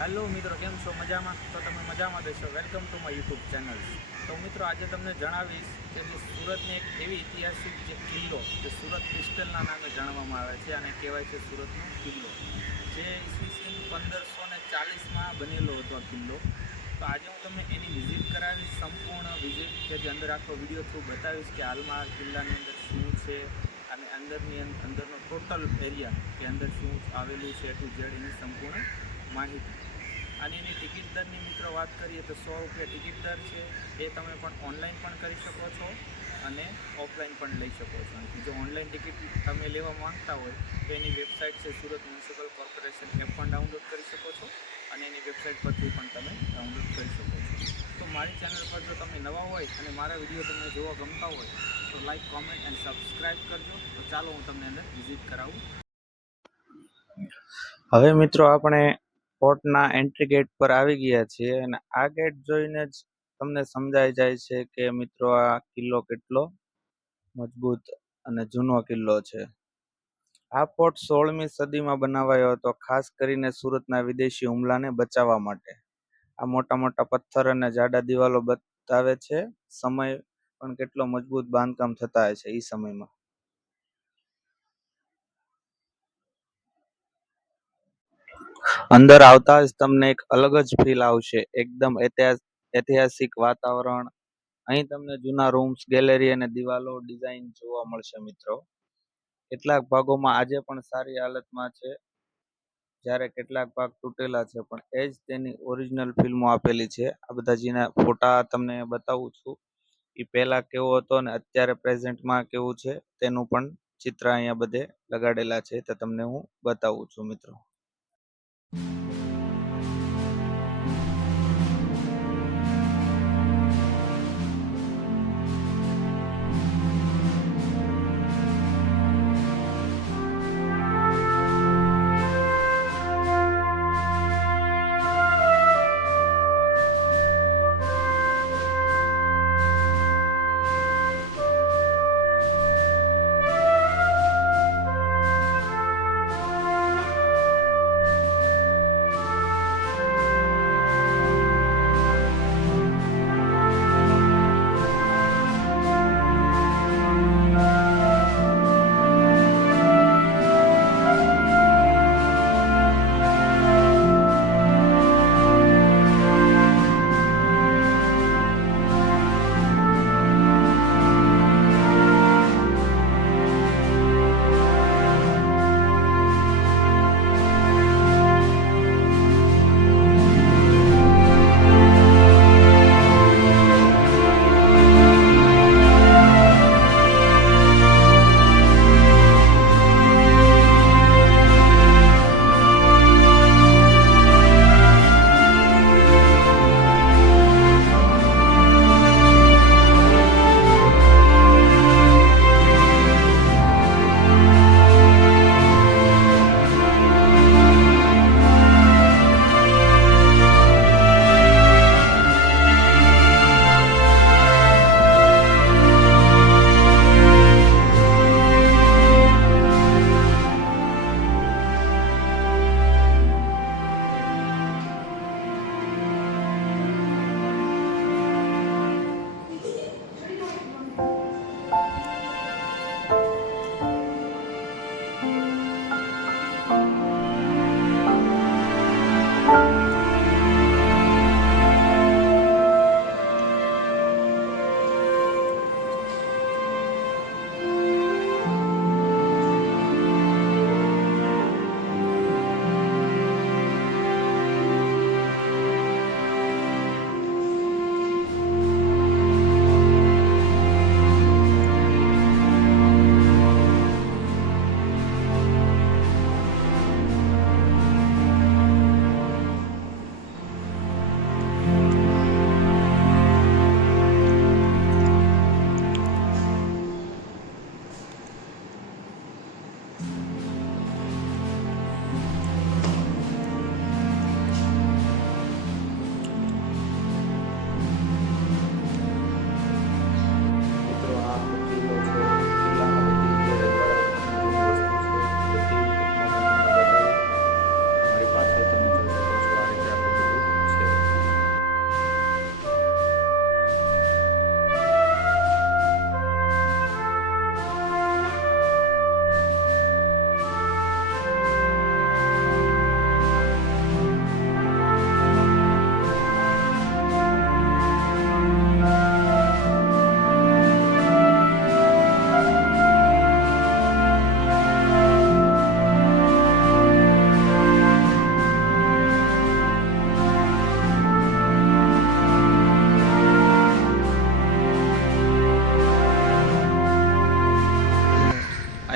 Hello મિત્રો, કેમ છો? મજામાં? તો તમે મજામાં દેશો. Welcome to my YouTube channel. તો મિત્રો, આજે તમને જણાવીશ કે જે સુરતની એક એવી ઐતિહાસિક જે કિલ્લો જે સુરત ક્રિસ્ટલના નામે જાણવામાં આવે છે અને કહેવાય છે સુરતનો કિલ્લો, જે ઈસવીસન 1540માં બનેલો હતો આ કિલ્લો. તો આજે હું તમને એની વિઝિટ કરાવીશ, સંપૂર્ણ વિઝિટ, કે જે અંદર આખો વિડીયો થ્રુ બતાવીશ કે હાલમાં આ કિલ્લાની અંદર શું છે અને અંદરનો ટોટલ એરિયા કે અંદર શું આવેલું છે ટુ ઝેડ એની સંપૂર્ણ માહિતી. અને એની ટિકિટ દરની મિત્રો વાત કરીએ તો 100 રૂપિયા ટિકિટ દર છે. એ તમે પણ ઓનલાઈન પણ કરી શકો છો અને ઓફલાઈન પણ લઈ શકો છો. અને જો ઓનલાઈન ટિકિટ તમે લેવા માંગતા હોય તો એની વેબસાઇટ છે સુરત મ્યુનિસિપલ કોર્પોરેશન, એપ પણ ડાઉનલોડ કરી શકો છો અને એની વેબસાઇટ પરથી પણ તમે ડાઉનલોડ કરી શકો છો. તો મારી ચેનલ પર જો તમે નવા હોય અને મારા વિડીયો તમને જોવા ગમતા હોય તો લાઈક, કોમેન્ટ એન્ડ સબસ્ક્રાઈબ કરજો. તો ચાલો હું તમને અંદર વિઝિટ કરાવું. હવે મિત્રો, આપણે કોર્ટના એન્ટ્રી ગેટ પર આવી ગયા છીએ અને આ ગેટ જોઈને જ તમને સમજાઈ જાય છે કે મિત્રો આ કિલ્લો કેટલો મજબૂત અને જૂનો કિલ્લો છે. આ ફોર્ટ 16મી સદીમાં બનાવાયો હતો, ખાસ કરીને સુરતના વિદેશી હુમલાને બચાવવા માટે. આ મોટા મોટા પથ્થર અને જાડા દિવાલો બતાવે છે સમય પણ કેટલો મજબૂત બાંધકામ થતા હશે એ સમયમાં. અંદર આવતા જ તમને એક અલગ જ ફીલ આવશે, એકદમ ઐતિહાસિક વાતાવરણ. અહીં તમને જૂના રૂમ્સ, ગેલેરી અને દિવાલો ડિઝાઇન જોવા મળશે મિત્રો. કેટલાક ભાગોમાં આજે પણ સારી હાલતમાં છે, જ્યારે કેટલાક ભાગ તૂટેલા છે, પણ એ જ તેની ઓરિજિનલ ફિલ્મો આપેલી છે. આ બધા જેના ફોટા તમને બતાવું છું, એ પહેલા કેવો હતો અને અત્યારે પ્રેઝન્ટમાં કેવું છે તેનું પણ ચિત્ર અહીંયા બધે લગાડેલા છે, તો તમને હું બતાવું છું મિત્રો.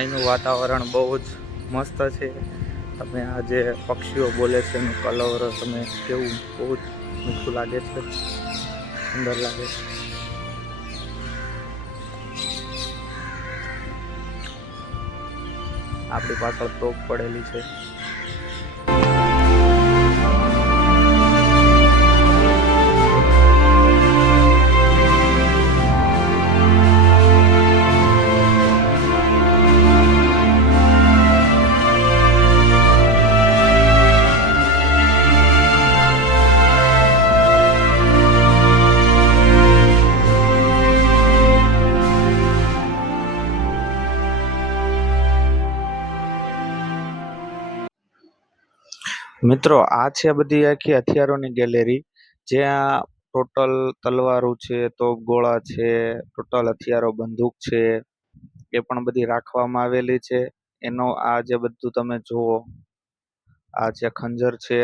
અહીંનું વાતાવરણ બહુ જ મસ્ત છે. તમે આ જે પક્ષીઓ બોલે છે એનું કલર તમે કેવું બહુ જ મીઠું લાગે છે, સુંદર લાગે છે. આપણી પાછળ તોપ પડેલી છે. મિત્રો આ છે બધી આખી હથિયારોની ગેલેરી, જ્યાં ટોટલ તલવારો છે, તોપગોળા છે, ટોટલ હથિયારો બંદૂક છે એ પણ બધી રાખવામાં આવેલી છે. એનો આ જે બધું તમે જુઓ, આ જે ખંજર છે,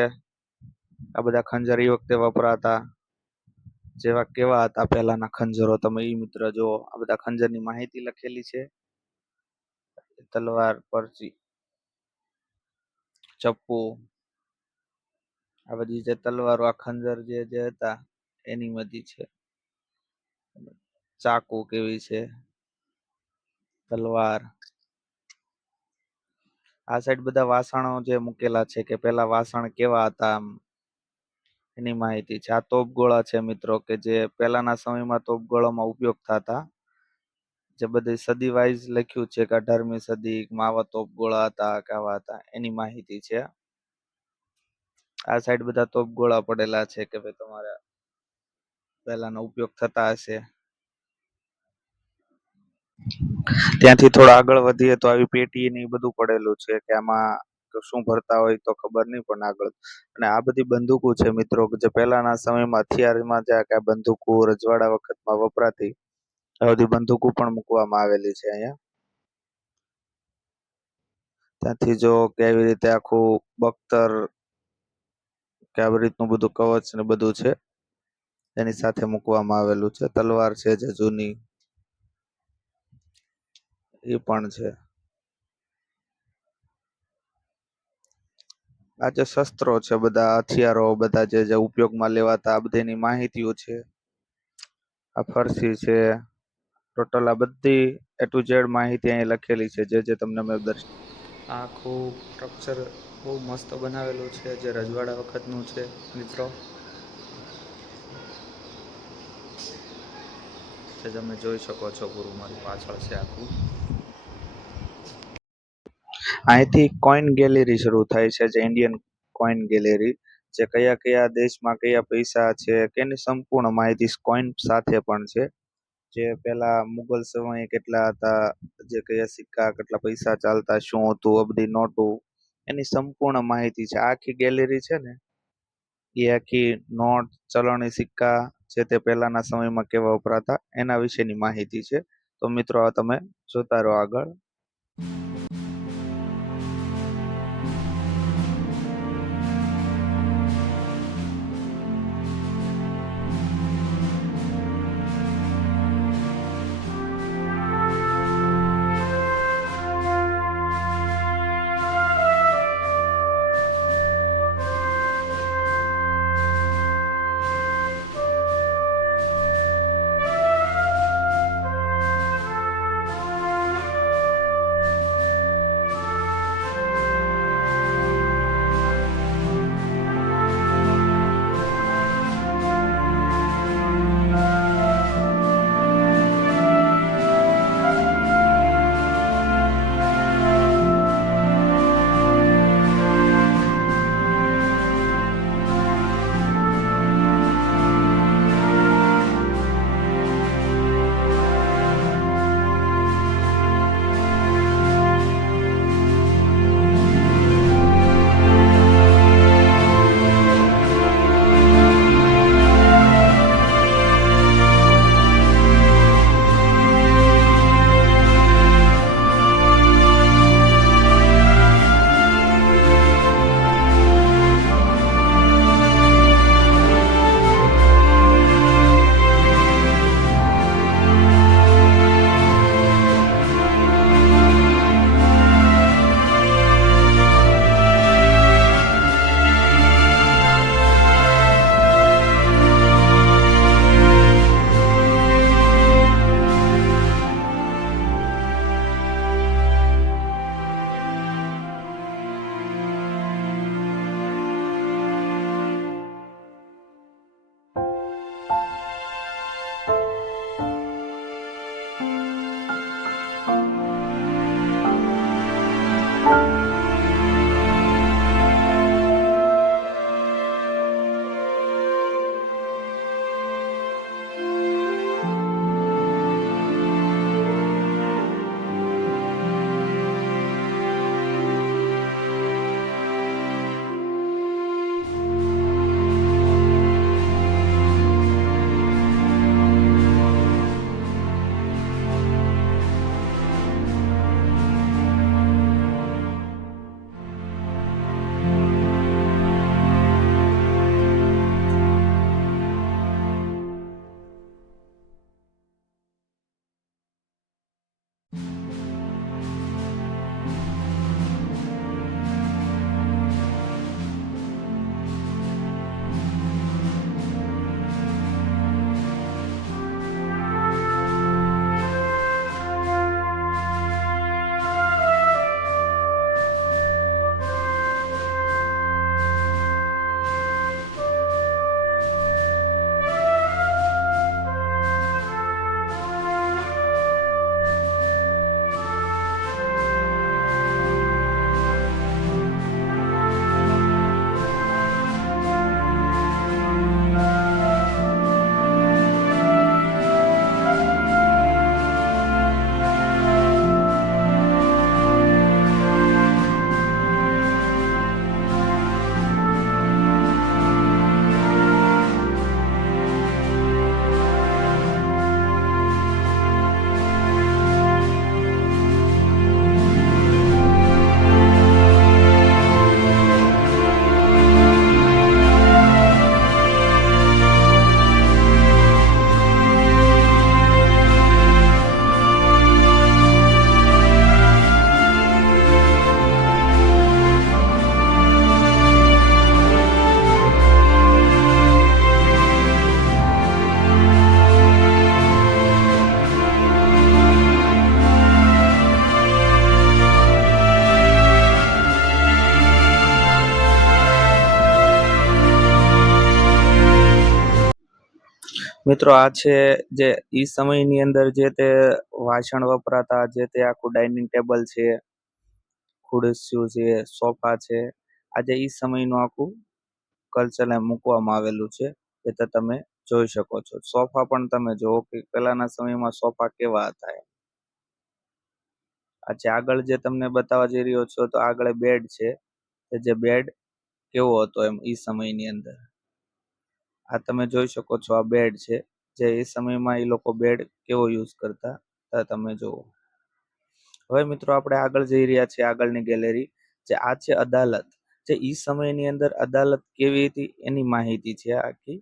આ બધા ખંજર એ વખતે વપરાતા, જેવા કેવા હતા પહેલાના ખંજરો, તમે એ મિત્ર જુઓ. આ બધા ખંજરની માહિતી લખેલી છે. તલવાર, પરચી, ચપ્પુ, આ બધી જે તલવારો, આ ખંજર જે હતા એની બધી છે. ચાકુ કેવી છે, તલવાર. આ સાઈડ બધા વાસણો જે મૂકેલા છે કે પેલા વાસણ કેવા હતા આમ એની માહિતી છે. આ તોપગોળા છે મિત્રો, કે જે પહેલાના સમયમાં તોપગોળામાં ઉપયોગ થતા, જે બધી સદી વાઇઝ લખ્યું છે કે 18મી સદી આવા તોપગોળા હતા, કેવા હતા, એની માહિતી છે. આ સાઈડ બધા તોપગોળા પડેલા છે કે ભાઈ તમારે પહેલાનો ઉપયોગ થતા હશે. ત્યાંથી થોડા આગળ વધીએ તો આવી પેટી ને એ બધું પડેલું છે કે આમાં શું ભરતા હોય તો ખબર નહીં પણ આગળ. અને આ બધી બંદૂકો છે મિત્રો, કે જે પહેલાના સમયમાં હથિયારમાં જે આ બંદૂકો રજવાડા વખતમાં વપરાતી, આ બધી બંદૂકો પણ મૂકવામાં આવેલી છે અહીંયા. ત્યાંથી જો કેવી રીતે આખું બખ્તર કે આવી રીતનું બધું કવચ ને બધું છે એની સાથે મૂકવામાં આવેલું છે. તલવાર છે જે જૂની, એ પણ છે. આ જે શસ્ત્રો છે, બધા હથિયારો, બધા જે ઉપયોગમાં લેવાતા, આ બધીની માહિતીઓ છે. આ ફરસી છે, ટોટલ આ બધી એ ટુ ઝેડ માહિતી અહીં લખેલી છે, જે તમને મેં આખું સ્ટ્રક્ચર બહુ મસ્ત બનાવેલું છે, જે રજવાડા વખતનું છે મિત્રો. જે તમે જોઈ શકો છો, પૂરું મારી પાછળ છે આખું. અહીંથી કોઈન ગેલેરી શરૂ થાય છે, જે ઇન્ડિયન કોઈન ગેલેરી, જે કયા કયા દેશમાં કયા પૈસા છે કે એની સંપૂર્ણ માહિતી કોઈન સાથે પણ છે. જે પેલા મુગલ સમયે કેટલા હતા, જે કયા સિક્કા, કેટલા પૈસા ચાલતા, શું હતું, આ બધી નોટો, એની સંપૂર્ણ માહિતી છે. આખી ગેલેરી છે ને એ આખી નોટ, ચલણી સિક્કા છે તે પહેલાના સમયમાં કેવા વપરાતા એના વિશેની માહિતી છે. તો મિત્રો આ તમે જોતા રહો આગળ. મિત્રો આ છે જે ઈ સમયની અંદર જે તે વાસણ વપરાતા, જે તે આખું ડાઇનિંગ ટેબલ છે, ખુરશીઓ છે, સોફા છે, આજે ઈ સમયનું આખું કલ્ચર મૂકવામાં આવેલું છે. એ તો તમે જોઈ શકો છો. સોફા પણ તમે જુઓ કે પહેલાના સમયમાં સોફા કેવા હતા એમ. આજે આગળ જે તમને બતાવવા જઈ રહ્યો છો તો આગળ બેડ છે, કે જે બેડ કેવો હતો એમ ઈ સમયની અંદર. આ તમે જોઈ શકો છો, આ બેડ છે જે એ સમયમાં એ લોકો બેડ કેવો યુઝ કરતા હતા, તમે જુઓ. હવે મિત્રો આપણે આગળ જઈ રહ્યા છીએ, આગળની ગેલેરી જે આ છે અદાલત. જે ઈ સમયની અંદર અદાલત કેવી હતી એની માહિતી છે આખી,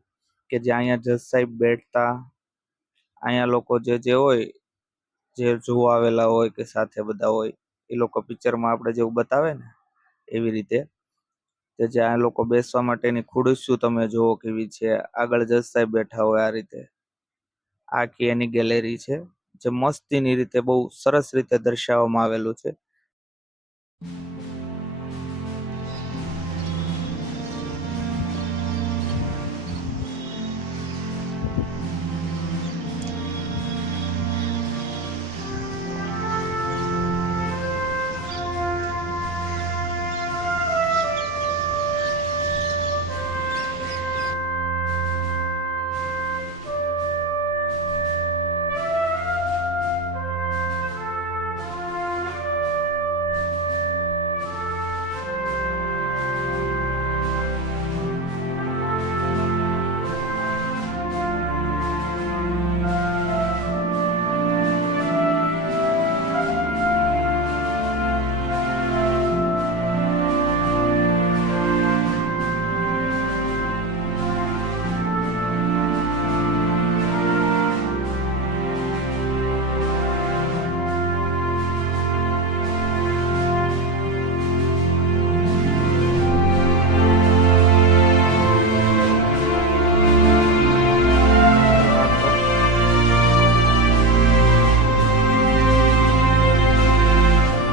કે જે અહીંયા જજ સાહેબ બેઠતા, અહીંયા લોકો જે જે હોય, જે જોવા આવેલા હોય કે સાથે બધા હોય, એ લોકો પિક્ચરમાં આપણે જેવું બતાવે ને એવી રીતે, કે જે આ લોકો બેસવા માટેની ખુરશીઓ તમે જુઓ કેવી છે, આગળ જજ સાહેબ બેઠા હોય આ રીતે. આખી એની ગેલેરી છે, જે મસ્તીની રીતે બહુ સરસ રીતે દર્શાવવામાં આવેલું છે.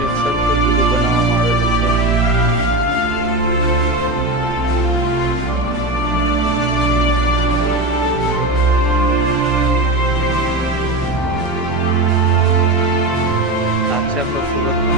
એક સરખું જુદું બનાવવામાં આવેલું છે. આ છે આપણો સુરતનો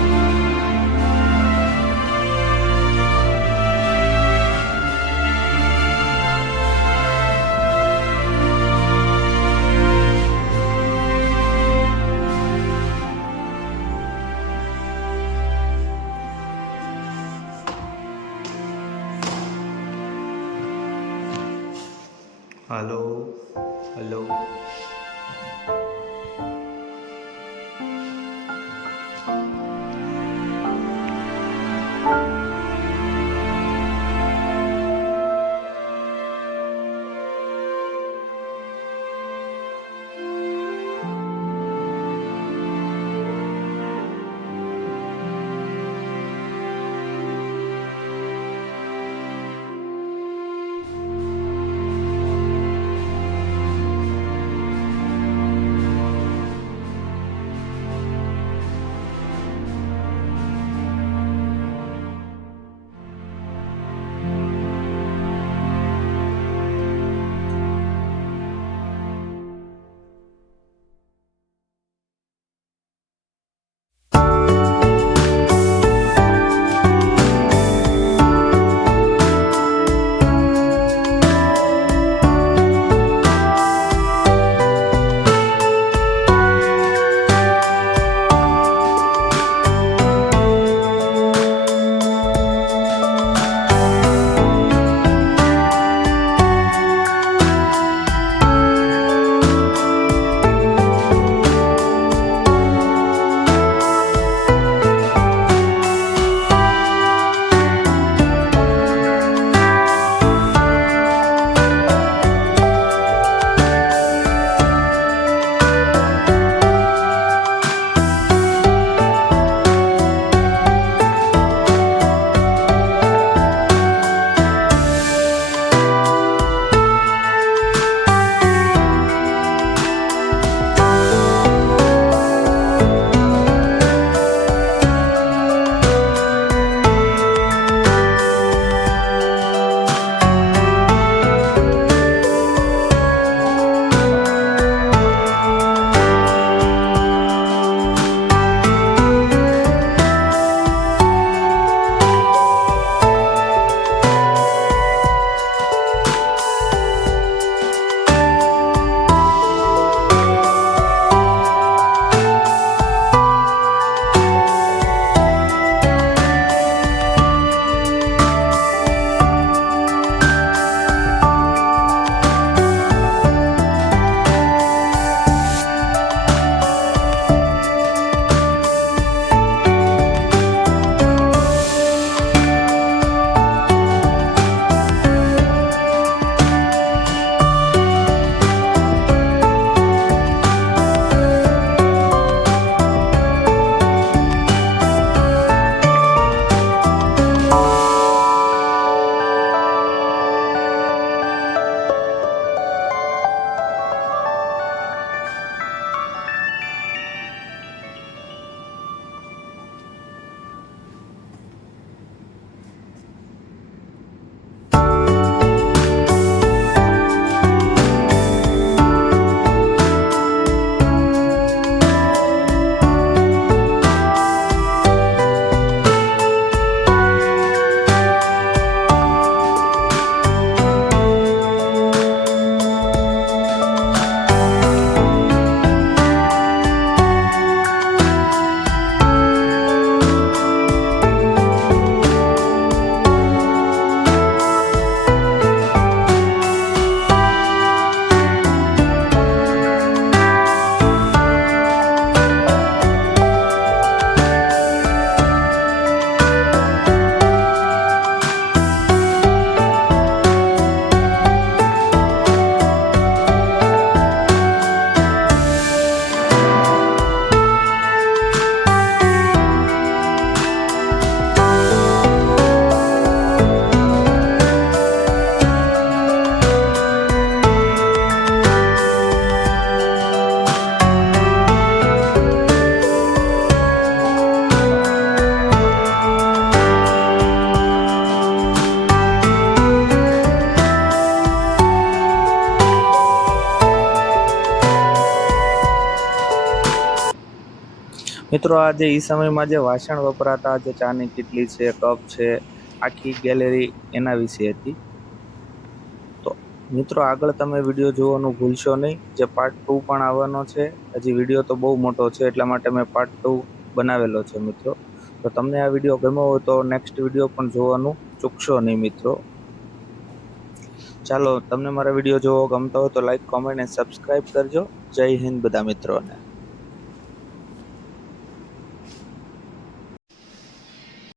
હલો હલો. મિત્રો આ જે એ સમયમાં જે વાસણ વપરાતા, જે ચાની કીટલી છે, કપ છે, આખી ગેલેરી એના વિશે હતી. તો મિત્રો આગળ તમે વિડીયો જોવાનું ભૂલશો નહીં, જે પાર્ટ 2 પણ આવવાનો છે. હજી વિડીયો તો બહુ મોટો છે, એટલા માટે મેં પાર્ટ 2 બનાવેલો છે મિત્રો. તો તમને આ વિડીયો ગમ્યો હોય તો નેક્સ્ટ વિડીયો પણ જોવાનું ચૂકશો નહીં મિત્રો. ચાલો, તમને મારા વિડીયો જોવો ગમતો હોય તો લાઈક, કોમેન્ટ અને સબસ્ક્રાઇબ કરજો. જય હિન્દ બધા મિત્રોને.